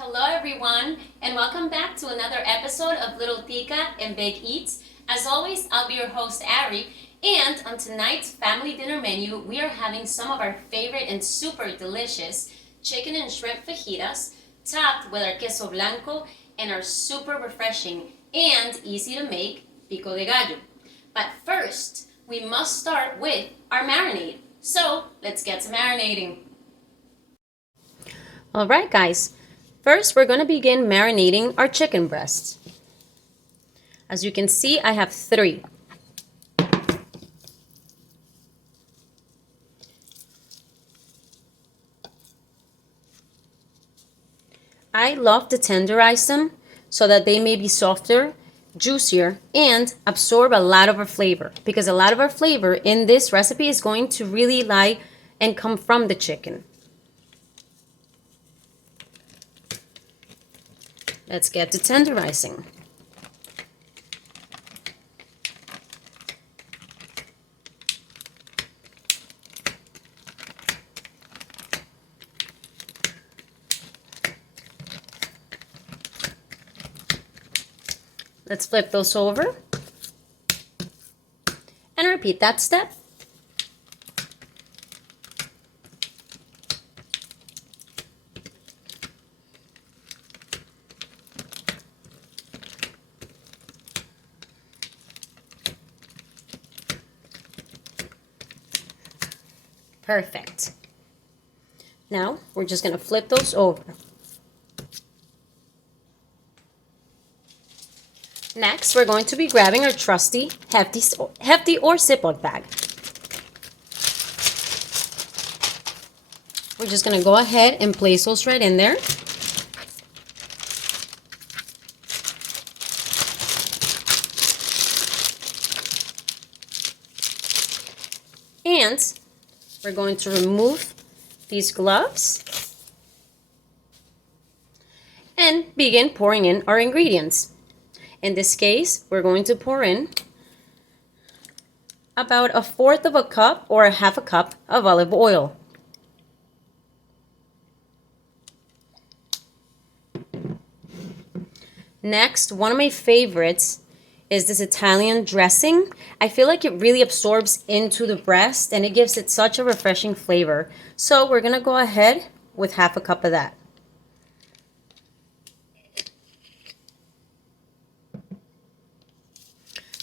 Hello everyone, and welcome back to another episode of Little Tica and Big Eats. As always, I'll be your host, Ari, and on tonight's family dinner menu, we are having some of our favorite and super delicious chicken and shrimp fajitas, topped with our queso blanco and our super refreshing and easy to make Pico De Gallo. But first, we must start with our marinade. So, let's get to marinating. Alright guys, first we're going to begin marinating our chicken breasts. As you can see, I have 3. I love to tenderize them so that they may be softer, juicier, and absorb a lot of our flavor, because a lot of our flavor in this recipe is going to really lie and come from the chicken. Let's get to tenderizing. Let's flip those over and repeat that step. Perfect. Now we're just going to flip those over. Next, we're going to be grabbing our trusty hefty or Ziploc bag. We're just going to go ahead and place those right in there. And we're going to remove these gloves and begin pouring in our ingredients. In this case, we're going to pour in about 1/4 of a cup or 1/2 cup of olive oil. Next, one of my favorites is this Italian dressing. I feel like it really absorbs into the breast and it gives it such a refreshing flavor. So we're going to go ahead with 1/2 cup of that.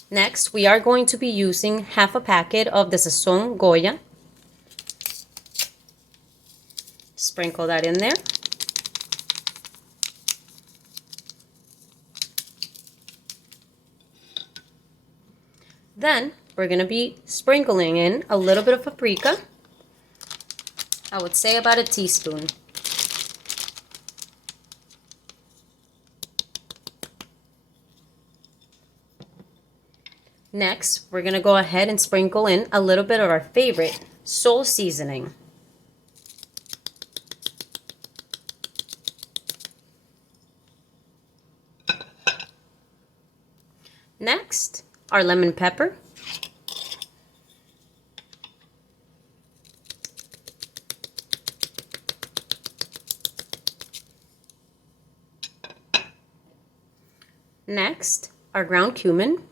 Next, we are going to be using 1/2 packet of the Sazon Goya. Sprinkle that in there. Then we're going to be sprinkling in a little bit of paprika. I would say about 1 teaspoon. Next, we're going to go ahead and sprinkle in a little bit of our favorite sole seasoning. Next, our lemon pepper. Next, our ground cumin.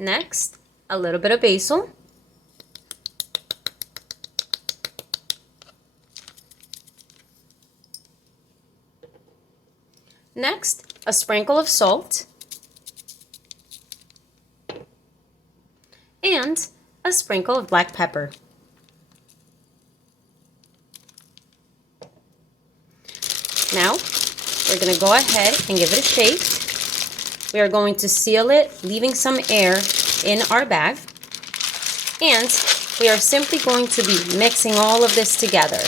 Next, a little bit of basil. Next, a sprinkle of salt. And a sprinkle of black pepper. Now, we're going to go ahead and give it a shake. We are going to seal it, leaving some air in our bag. And we are simply going to be mixing all of this together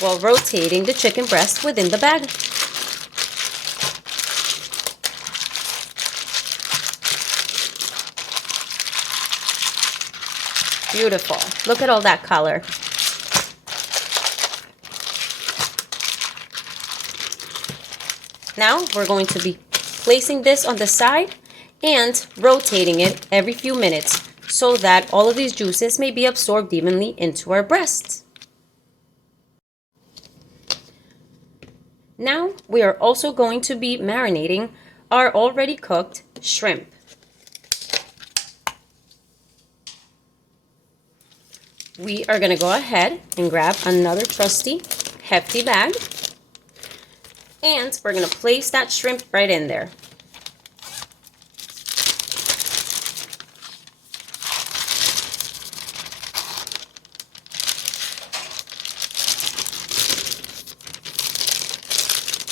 while rotating the chicken breast within the bag. Beautiful. Look at all that color. Now we're going to be placing this on the side and rotating it every few minutes so that all of these juices may be absorbed evenly into our breasts. Now we are also going to be marinating our already cooked shrimp. We are going to go ahead and grab another trusty, hefty bag, and we're going to place that shrimp right in there.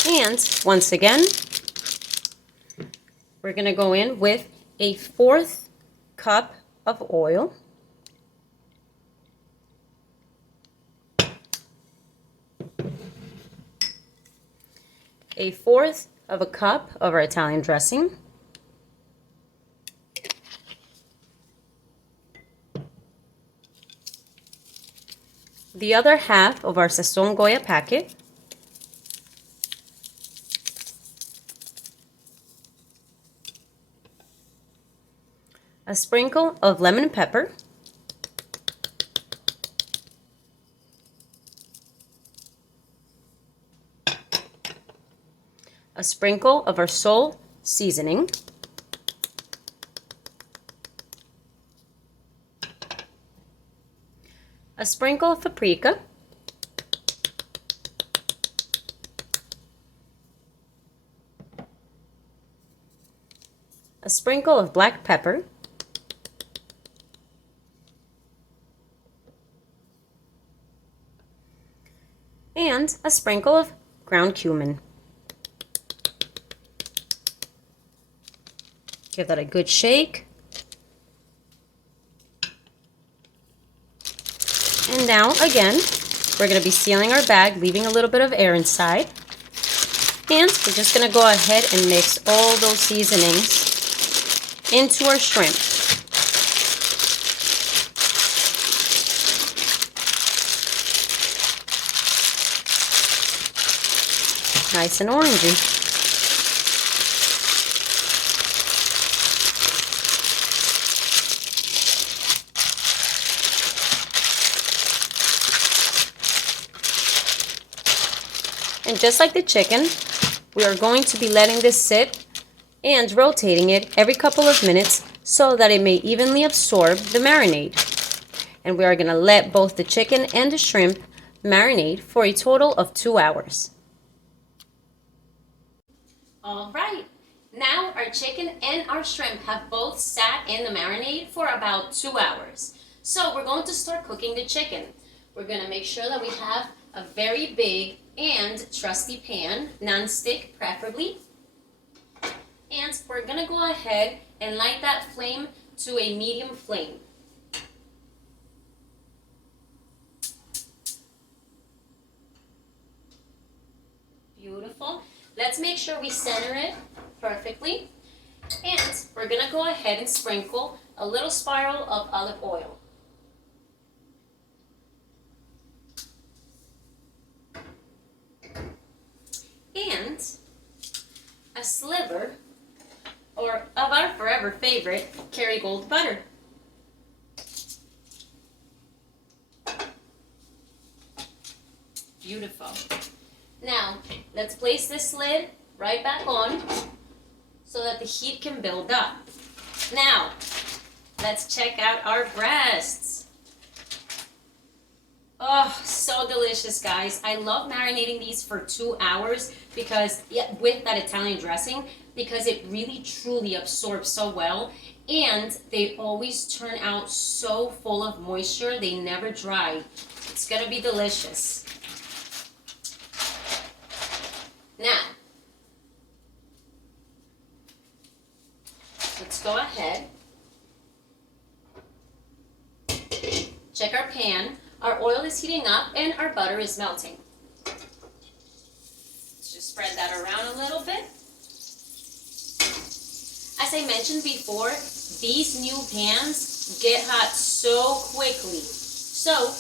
And once again, we're going to go in with a 1/4 cup of oil. A 1/4 of a cup of our Italian dressing. The other half of our Sazón Goya packet. A sprinkle of lemon and pepper. A sprinkle of our sole seasoning. A sprinkle of paprika. A sprinkle of black pepper. And a sprinkle of ground cumin. Give that a good shake. And now, again, we're going to be sealing our bag, leaving a little bit of air inside. And we're just going to go ahead and mix all those seasonings into our shrimp. Nice and orangey. And just like the chicken, we are going to be letting this sit and rotating it every couple of minutes so that it may evenly absorb the marinade. And we are going to let both the chicken and the shrimp marinate for a total of 2 hours. All right, now our chicken and our shrimp have both sat in the marinade for about 2 hours. So we're going to start cooking the chicken. We're going to make sure that we have a very big and trusty pan, non-stick preferably. And we're going to go ahead and light that flame to a medium flame. Beautiful. Let's make sure we center it perfectly. And we're going to go ahead and sprinkle a little spiral of olive oil. And a sliver of our forever favorite Kerrygold butter. Beautiful. Now, let's place this lid right back on so that the heat can build up. Now, let's check out our breasts. Oh, so delicious, guys. I love marinating these for 2 hours because, yeah, with that Italian dressing, because it really truly absorbs so well, and they always turn out so full of moisture. They never dry. It's gonna be delicious. Now, let's go ahead, check our pan. Our oil is heating up and our butter is melting. Let's just spread that around a little bit. As I mentioned before, these new pans get hot so quickly. So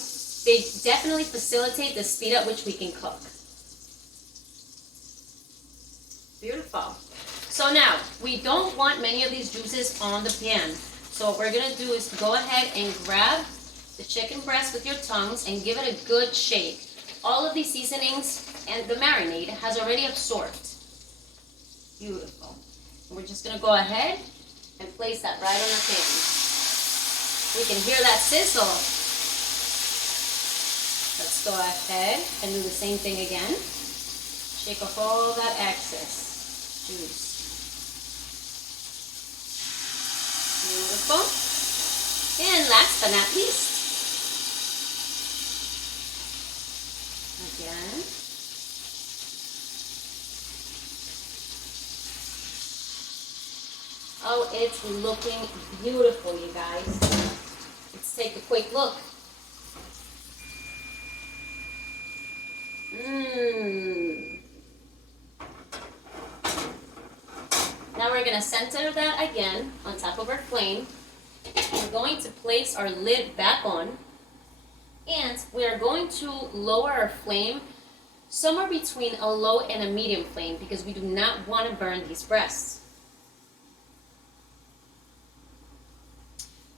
they definitely facilitate the speed at which we can cook. Beautiful. So now, we don't want many of these juices on the pan. So what we're gonna do is go ahead and grab the chicken breast with your tongues and give it a good shake. All of these seasonings and the marinade has already absorbed. Beautiful. And we're just gonna go ahead and place that right on the pan. We can hear that sizzle. Let's go ahead and do the same thing again. Shake off all that excess juice. Beautiful. And last but not least, again. Oh, it's looking beautiful, you guys. Let's take a quick look. Now we're going to center that again on top of our flame. We're going to place our lid back on, and we are going to lower our flame somewhere between a low and a medium flame because we do not want to burn these breasts.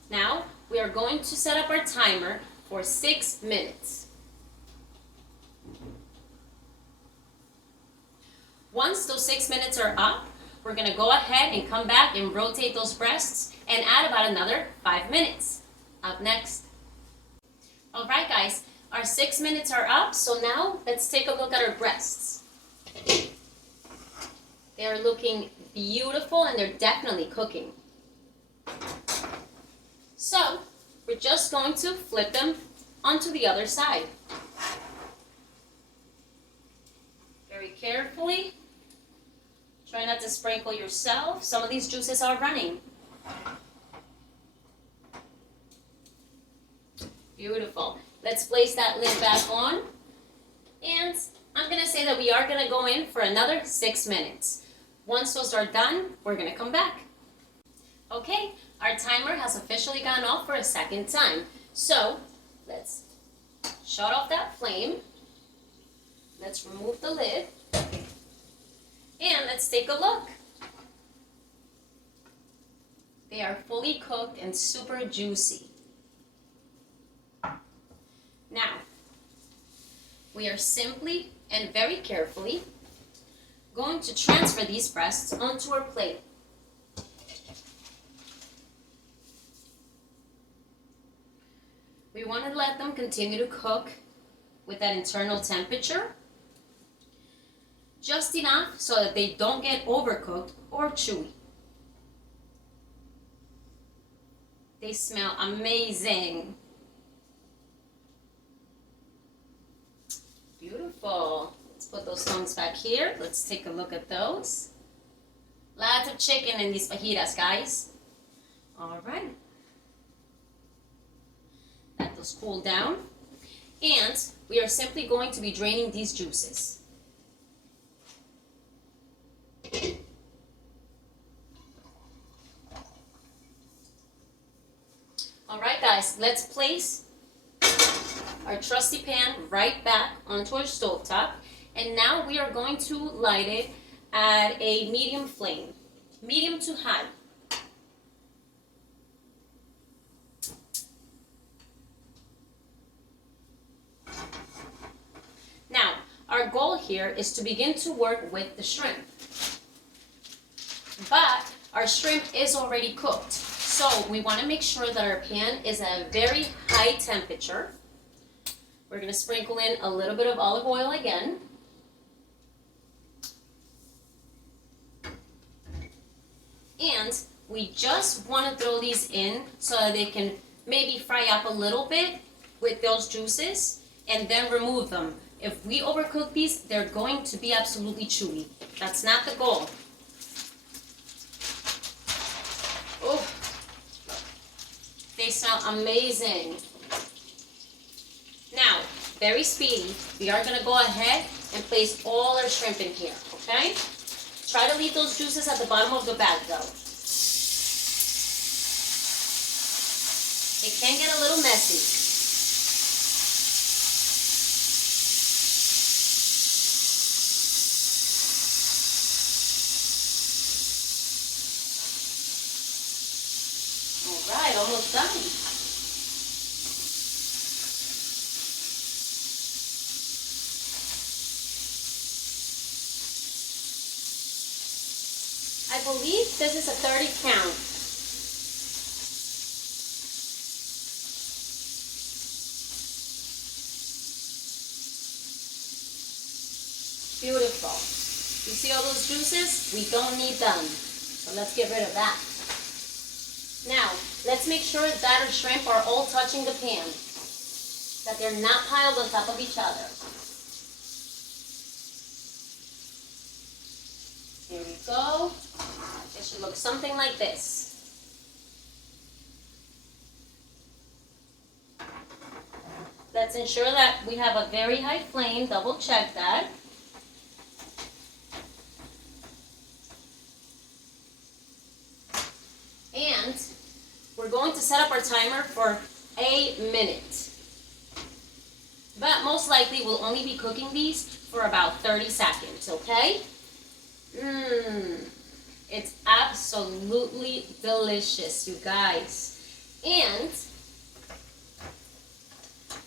Now we are going to set up our timer for 6 minutes. Once those 6 minutes are up, we're going to go ahead and come back and rotate those breasts and add about another 5 minutes. Up next. Alright guys, our 6 minutes are up, so now let's take a look at our breasts. They are looking beautiful and they're definitely cooking. So, we're just going to flip them onto the other side. Very carefully. Try not to sprinkle yourself. Some of these juices are running. Beautiful. Let's place that lid back on. And I'm going to say that we are going to go in for another 6 minutes. Once those are done, we're going to come back. Okay, our timer has officially gone off for a second time. So, let's shut off that flame. Let's remove the lid. And let's take a look. They are fully cooked and super juicy. Now, we are simply and very carefully going to transfer these breasts onto our plate. We want to let them continue to cook with that internal temperature, just enough so that they don't get overcooked or chewy. They smell amazing. Beautiful. Let's put those tongues back here. Let's take a look at those. Lots of chicken in these fajitas, guys. All right. Let those cool down. And we are simply going to be draining these juices. Alright guys, let's place our trusty pan right back onto our stove top, and now we are going to light it at a medium flame, medium to high. Now, our goal here is to begin to work with the shrimp. But our shrimp is already cooked, so we want to make sure that our pan is at a very high temperature. We're going to sprinkle in a little bit of olive oil again. And we just want to throw these in so that they can maybe fry up a little bit with those juices and then remove them. If we overcook these, they're going to be absolutely chewy. That's not the goal. Oh, they smell amazing. Now, very speedy, we are going to go ahead and place all our shrimp in here, okay? Try to leave those juices at the bottom of the bag though. It can get a little messy. almost done. I believe this is a 30 count. Beautiful. You see all those juices? We don't need them. So let's get rid of that. Now, let's make sure that our shrimp are all touching the pan, that they're not piled on top of each other. Here we go. It should look something like this. Let's ensure that we have a very high flame, double check that. And we're going to set up our timer for a minute. But most likely we'll only be cooking these for about 30 seconds, okay? It's absolutely delicious, you guys. And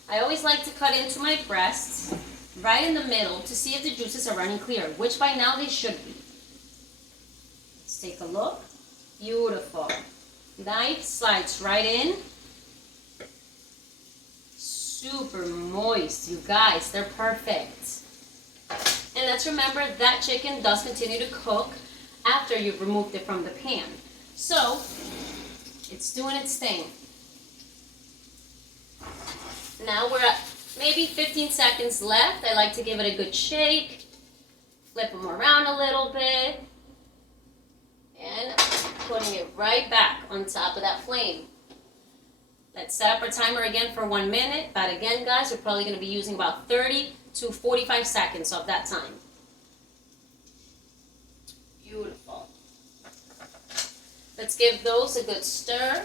I always like to cut into my breasts right in the middle to see if the juices are running clear, which by now they should be. Let's take a look. Beautiful. Knife slides right in. Super moist, you guys. They're perfect. And let's remember that chicken does continue to cook after you've removed it from the pan. So, it's doing its thing. Now we're at maybe 15 seconds left. I like to give it a good shake. Flip them around a little bit. And putting it right back on top of that flame. Let's set up our timer again for 1 minute. But again, guys, we're probably going to be using about 30 to 45 seconds of that time. Beautiful. Let's give those a good stir.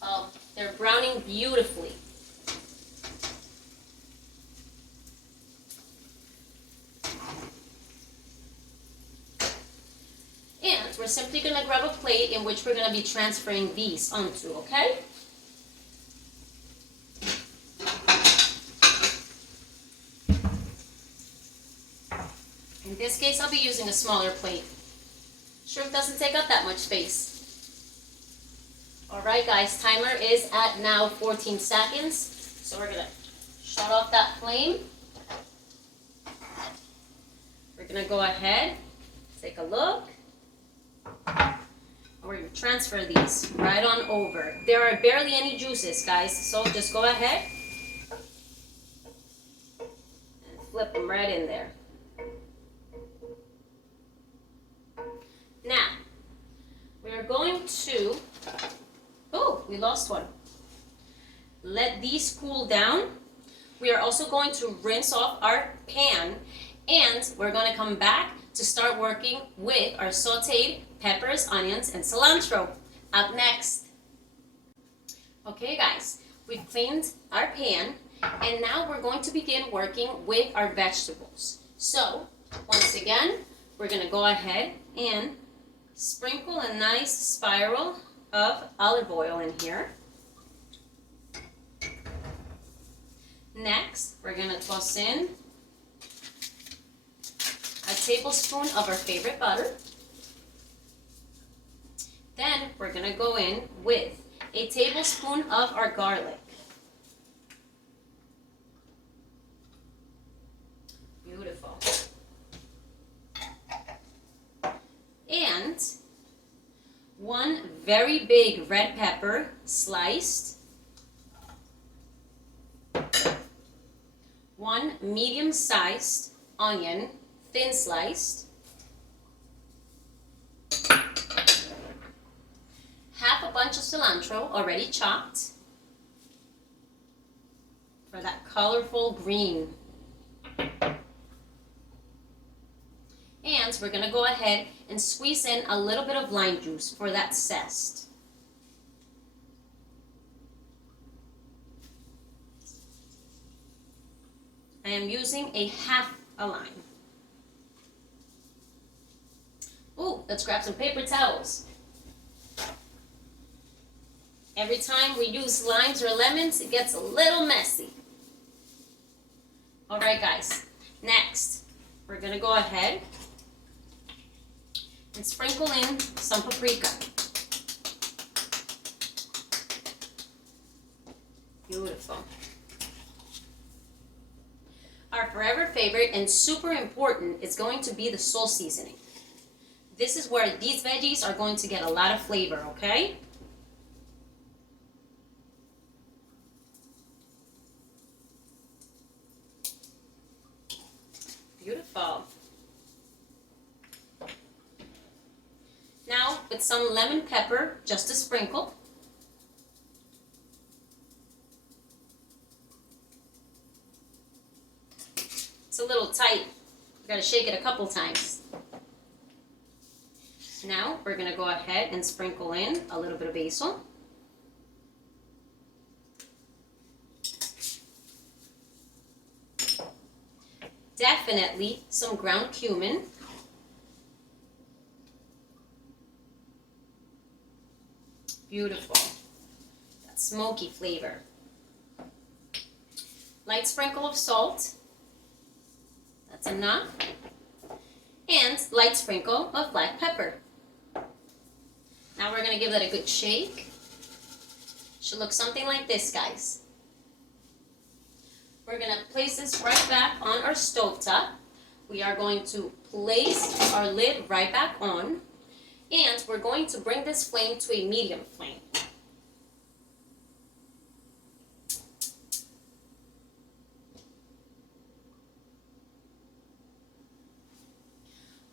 Oh, they're browning beautifully. And we're simply going to grab a plate in which we're going to be transferring these onto, okay? In this case, I'll be using a smaller plate. Shrimp doesn't take up that much space. Alright guys, timer is at now 14 seconds. So we're going to shut off that flame. We're going to go ahead, take a look. We're going to transfer these right on over. There are barely any juices, guys, so just go ahead and flip them right in there. Now, we are going to, oh, we lost one. Let these cool down. We are also going to rinse off our pan, and we're going to come back to start working with our sauteed peppers, onions, and cilantro. Up next. Okay guys, we've cleaned our pan, and now we're going to begin working with our vegetables. So, once again, we're going to go ahead and sprinkle a nice spiral of olive oil in here. Next, we're going to toss in a tablespoon of our favorite butter. Then we're going to go in with a tablespoon of our garlic. Beautiful. And one very big red pepper sliced. One medium-sized onion, thin sliced. Half a bunch of cilantro already chopped for that colorful green. And we're going to go ahead and squeeze in a little bit of lime juice for that zest. I am using a half a lime. Ooh, let's grab some paper towels. Every time we use limes or lemons, it gets a little messy. All right, guys. Next, we're gonna go ahead and sprinkle in some paprika. Beautiful. Our forever favorite and super important is going to be the salt seasoning. This is where these veggies are going to get a lot of flavor, okay? Beautiful. Now with some lemon pepper, just a sprinkle. It's a little tight. You gotta shake it a couple times. Now we're gonna go ahead and sprinkle in a little bit of basil. Definitely some ground cumin. Beautiful. That smoky flavor. Light sprinkle of salt. That's enough. And light sprinkle of black pepper. Now we're going to give that a good shake. Should look something like this, guys. We're going to place this right back on our stovetop. We are going to place our lid right back on. And we're going to bring this flame to a medium flame.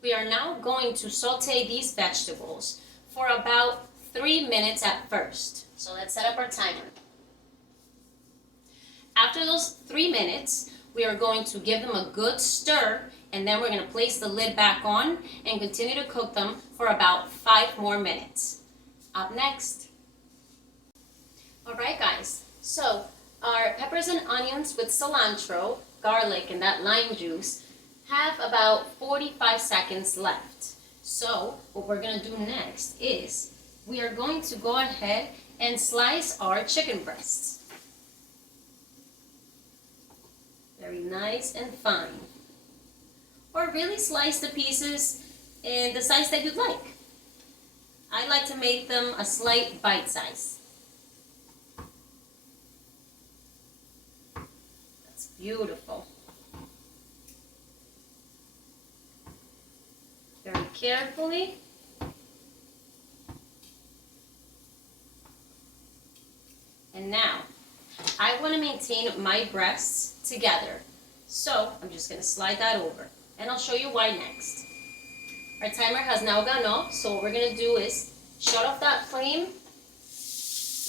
We are now going to saute these vegetables for about 3 minutes at first. So let's set up our timer. After those 3 minutes, we are going to give them a good stir, and then we're going to place the lid back on and continue to cook them for about 5 more minutes. Up next. Alright guys, so our peppers and onions with cilantro, garlic, and that lime juice have about 45 seconds left. So what we're going to do next is we are going to go ahead and slice our chicken breasts. Very nice and fine. Or really slice the pieces in the size that you'd like. I like to make them a slight bite size. That's beautiful. Very carefully. And now, I want to maintain my breasts together. So, I'm just going to slide that over. And I'll show you why next. Our timer has now gone off, so what we're going to do is shut off that flame.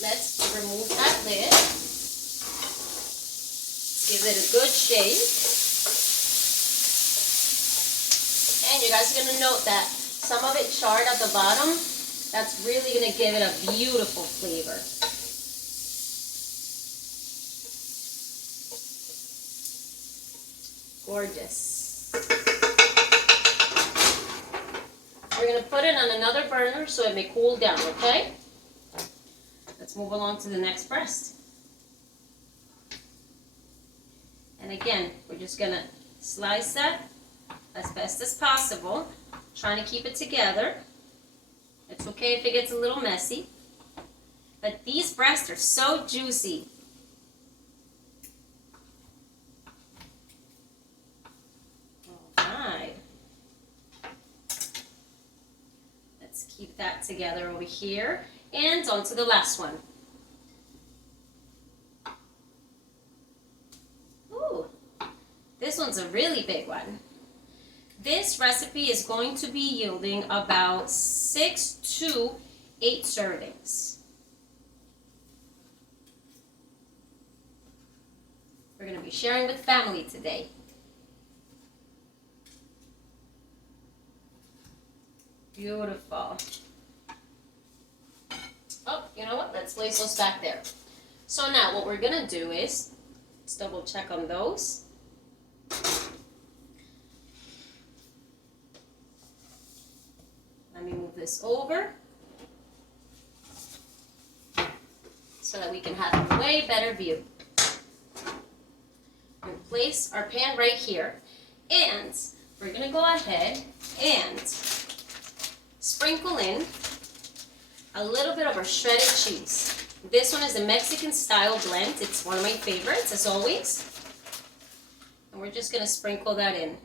Let's remove that lid. Give it a good shake. And you guys are going to note that some of it charred at the bottom. That's really going to give it a beautiful flavor. Gorgeous. We're going to put it on another burner so it may cool down, okay? Let's move along to the next breast. And again, we're just going to slice that as best as possible, trying to keep it together. It's okay if it gets a little messy, but these breasts are so juicy. Alright. Let's keep that together over here, and on to the last one. Ooh, this one's a really big one. This recipe is going to be yielding about 6 to 8 servings. We're going to be sharing with family today. Beautiful. Oh, you know what? Let's place those back there. So now what we're going to do is, let's double check on those. this over so that we can have a way better view. And place our pan right here. And we're going to go ahead and sprinkle in a little bit of our shredded cheese. This one is a Mexican style blend. It's one of my favorites, as always. And we're just going to sprinkle that in.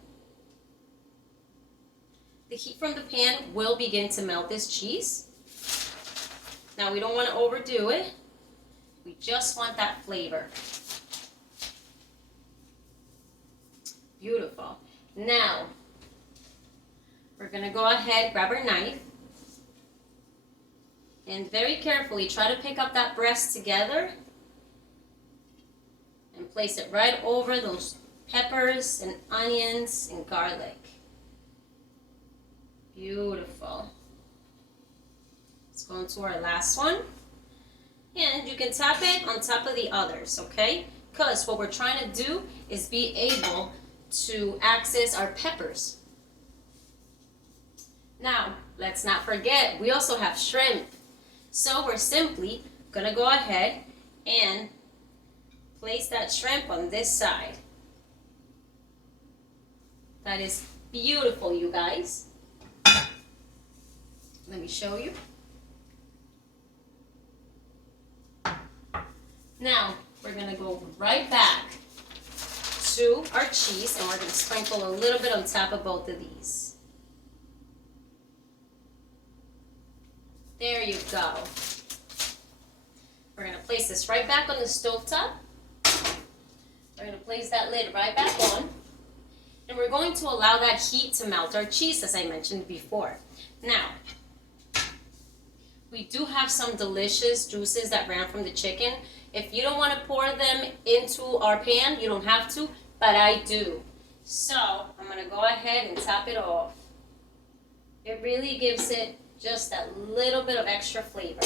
The heat from the pan will begin to melt this cheese. Now, we don't want to overdo it. We just want that flavor. Beautiful. Now, we're going to go ahead, grab our knife, and very carefully try to pick up that breast together and place it right over those peppers and onions and garlic. Beautiful. Let's go into our last one. And you can tap it on top of the others, okay? Because what we're trying to do is be able to access our peppers. Now, let's not forget, we also have shrimp. So we're simply going to go ahead and place that shrimp on this side. That is beautiful, you guys. Let me show you. Now, we're going to go right back to our cheese, and we're going to sprinkle a little bit on top of both of these. There you go. We're going to place this right back on the stovetop. We're going to place that lid right back on. And we're going to allow that heat to melt our cheese, as I mentioned before. Now, we do have some delicious juices that ran from the chicken. If you don't want to pour them into our pan, you don't have to, but I do. So, I'm going to go ahead and top it off. It really gives it just a little bit of extra flavor.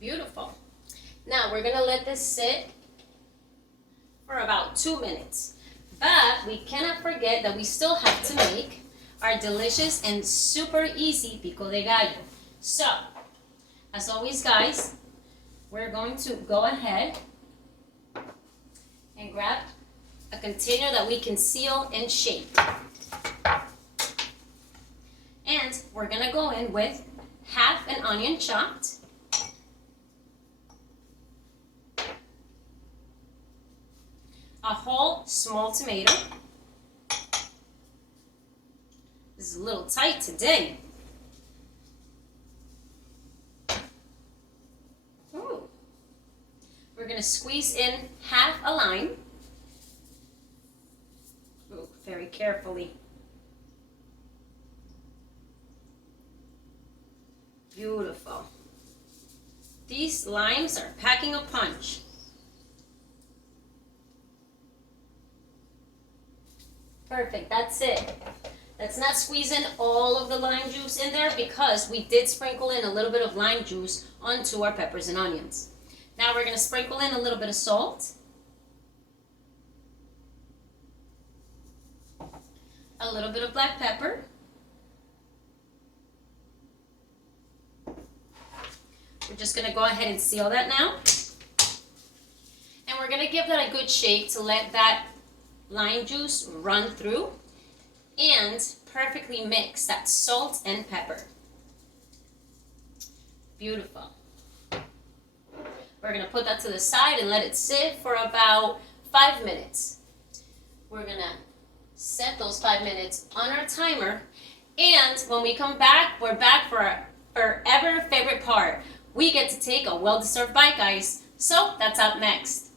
Beautiful. Now, we're going to let this sit for about 2 minutes. But we cannot forget that we still have to make our delicious and super easy Pico De Gallo. So, as always, guys, we're going to go ahead and grab a container that we can seal and shape. And we're going to go in with half an onion chopped, a whole small tomato. This is a little tight today. Ooh. We're going to squeeze in half a lime. Ooh, very carefully. Beautiful. These limes are packing a punch. Perfect, that's it. Let's not squeeze in all of the lime juice in there because we did sprinkle in a little bit of lime juice onto our peppers and onions. Now we're going to sprinkle in a little bit of salt, a little bit of black pepper, we're just going to go ahead and seal that now, and we're going to give that a good shake to let that lime juice run through and perfectly mix that salt and pepper. Beautiful. We're going to put that to the side and let it sit for about 5 minutes. We're going to set those 5 minutes on our timer, and when we come back, we're back for our forever favorite part. We get to take a well-deserved bite, guys. So that's up next.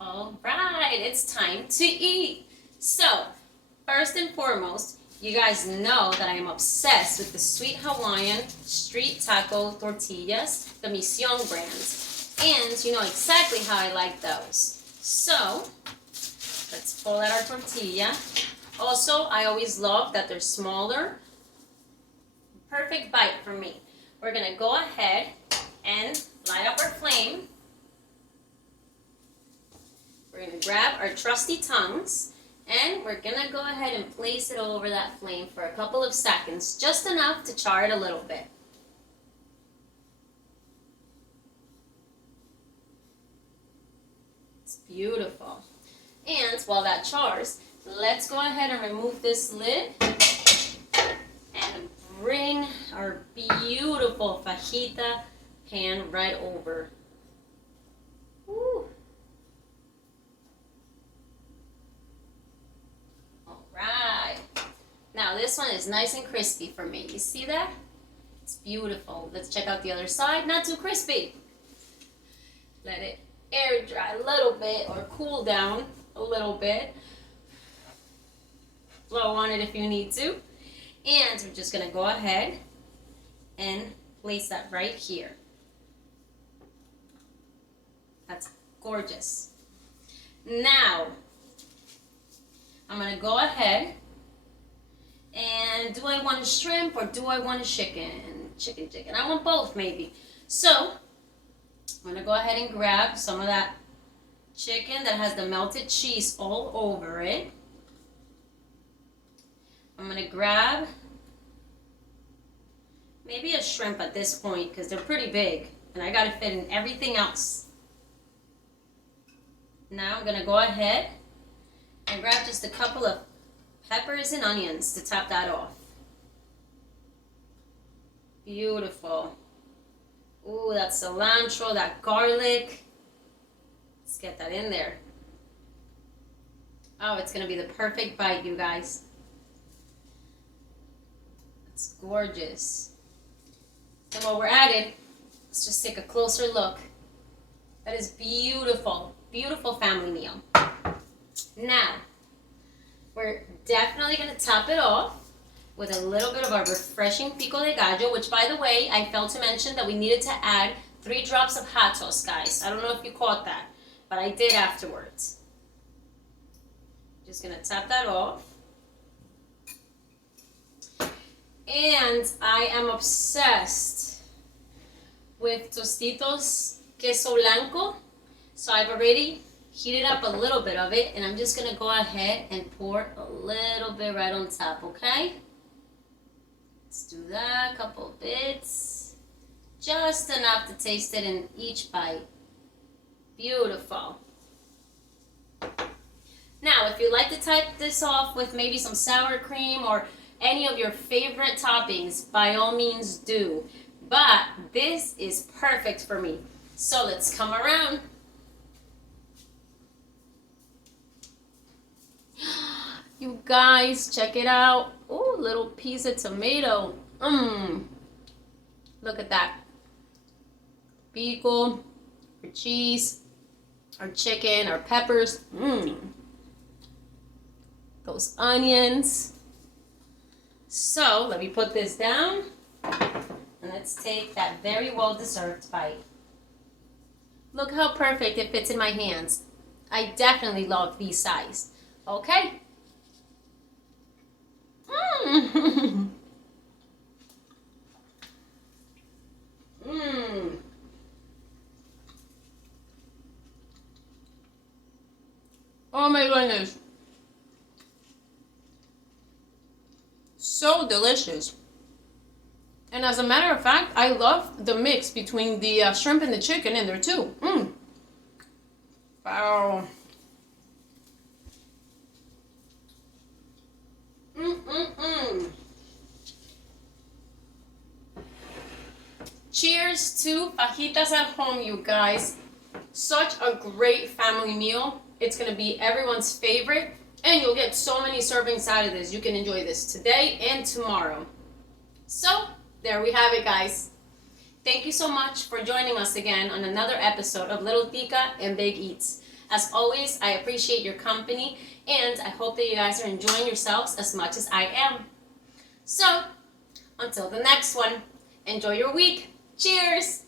All right, it's time to eat. So, first and foremost, you guys know that I am obsessed with the Sweet Hawaiian Street Taco Tortillas, the Mission brand. And you know exactly how I like those. So, let's pull out our tortilla. Also, I always love that they're smaller. Perfect bite for me. We're going to go ahead and light up our flame. We're going to grab our trusty tongs, And we're gonna go ahead and place it over that flame for a couple of seconds, just enough to char it a little bit. It's beautiful. And while that chars, let's go ahead and remove this lid and bring our beautiful fajita pan right over. Woo. All right. Now this one is nice and crispy for me. You see that? It's beautiful. Let's check out the other side. Not too crispy. Let it air dry a little bit or cool down a little bit. Blow on it if you need to. And we're just gonna go ahead and place that right here. That's gorgeous. Now, I'm gonna go ahead and do I want a shrimp or do I want a chicken? Chicken. I want both maybe. So, I'm gonna go ahead and grab some of that chicken that has the melted cheese all over it. I'm gonna grab maybe a shrimp at this point because they're pretty big and I gotta fit in everything else. Now I'm gonna go ahead and grab just a couple of peppers and onions to top that off. Beautiful. Ooh, that cilantro, that garlic. Let's get that in there. Oh, it's gonna be the perfect bite, you guys. It's gorgeous. And while we're at it, let's just take a closer look. That is beautiful, beautiful family meal. Now, we're definitely gonna top it off with a little bit of our refreshing Pico De Gallo, which by the way, I failed to mention that we needed to add 3 drops of hot sauce, guys. I don't know if you caught that, but I did afterwards. Just gonna top that off. And I am obsessed with Tostitos Queso Blanco. So I've already heated up a little bit of it and I'm just gonna go ahead and pour a little bit right on top, okay? Let's do that, a couple bits. Just enough to taste it in each bite. Beautiful. Now, if you'd like to type this off with maybe some sour cream or any of your favorite toppings, by all means do. But this is perfect for me. So let's come around. You guys, check it out. Ooh, little piece of tomato. Look at that. Pico, our cheese, our chicken, our peppers. Those onions. So let me put this down and let's take that very well deserved bite. Look how perfect it fits in my hands. I definitely love these size. Okay. Oh my goodness. So delicious. And as a matter of fact, I love the mix between the shrimp and the chicken in there too. Wow. Cheers to fajitas at home, you guys. Such a great family meal. It's going to be everyone's favorite. And you'll get so many servings out of this. You can enjoy this today and tomorrow. So, there we have it, guys. Thank you so much for joining us again on another episode of Little Tica and Big Eats. As always, I appreciate your company, and I hope that you guys are enjoying yourselves as much as I am. So, until the next one, enjoy your week. Cheers!